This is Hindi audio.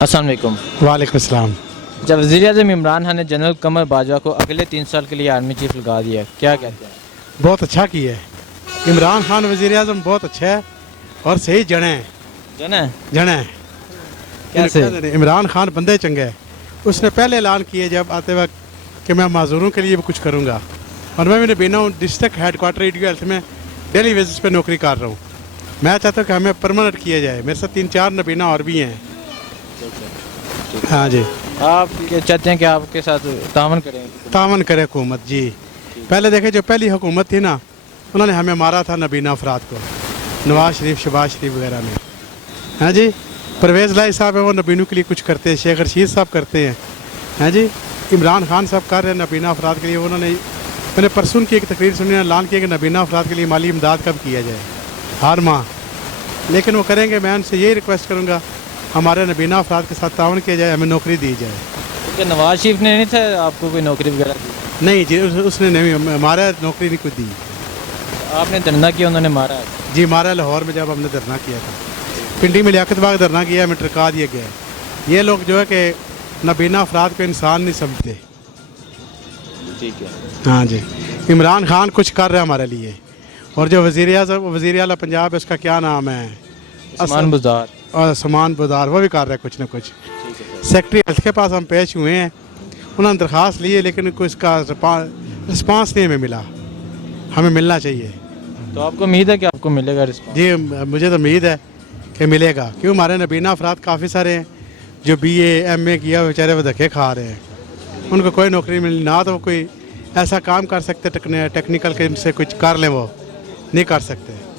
अस्सलाम वालेकुम। वालेकुम सलाम। जब वज़ीर-ए-आज़म इमरान खान ने जनरल कमर बाजवा को अगले 3 साल के लिए आर्मी चीफ लगा दिया, क्या कहते हैं? बहुत अच्छा किया है इमरान खान वज़ीर आज़म, बहुत अच्छा है और सही जने हैं। जन है कैसे? इमरान खान बंदे चंगे है। उसने पहले ऐलान किए जब आते वक्त कि मैं माजूरों के लिए भी कुछ करूँगा, और मैं भी नबीना हूँ, डिस्ट्रिक्ट हेडक्वार्टर ईडीओ हेल्थ में डेली बेसिस पे नौकरी कर रहा हूँ। मैं चाहता हूँ कि हमें परमानेंट किया जाए। मेरे साथ 3-4 नबीना और भी हैं। हाँ जी, आप चाहते हैं कि आपके साथ तावन करें? तावन करे हुकूमत जी। पहले देखे जो पहली हुकूमत थी ना, उन्होंने हमें मारा था नबीना अफराद को, नवाज शरीफ, शहबाज शरीफ वगैरह ने। हाँ जी, परवेज़ लाई साहब है वो नबीनों के लिए कुछ करते हैं, शेख रशीद साहब करते हैं। हाँ जी, इमरान खान साहब कर रहे हैं नबीना अफराद के लिए। उन्होंने, मैंने परसों की एक तकरीर सुनी, ऐलान किया कि नबीना अफराद के लिए माली इमदाद कब किया जाए, हर माह। लेकिन वो करेंगे। मैं उनसे यही रिक्वेस्ट करूँगा हमारे नबीना अफराद के साथ तावन किया जाए, हमें नौकरी दी जाए। क्या नवाज शरीफ ने नहीं था आपको कोई नौकरी वगैरह दी? नहीं जी, उसने नहीं, हमारा नौकरी नहीं कुछ दी। आपने धरना किया, उन्होंने मारा? जी मारा, लाहौर में जब हमने धरना किया था। पिंडी में लियाकत बाग धरना किया, हमें टरका दिया गया। ये लोग जो है कि नबीना अफराद को इंसान नहीं समझते। ठीक है। हाँ जी, इमरान खान कुछ कर रहे हैं हमारे लिए। और जो वज़ीर आला पंजाब है, उसका क्या नाम है, उस्मान बुज़दार, और समान बुदार, वो भी कर रहे हैं कुछ ना कुछ। सेक्रेटरी हेल्थ के पास हम पेश हुए हैं, उन्होंने दरख्वास्त ली है, लेकिन कोई इसका रिस्पांस नहीं हमें मिला। हमें मिलना चाहिए। तो आपको उम्मीद है कि आपको मिलेगा रिस्पांस? जी, मुझे तो उम्मीद है कि मिलेगा, क्यों हमारे नबीना अफराद काफ़ी सारे हैं जो BA MA किया हुए बेचारे वो धक्के खा रहे हैं, उनको कोई नौकरी मिली ना, तो वो कोई ऐसा काम कर सकते टेक्निकल के से कुछ कर लें, वो नहीं कर सकते।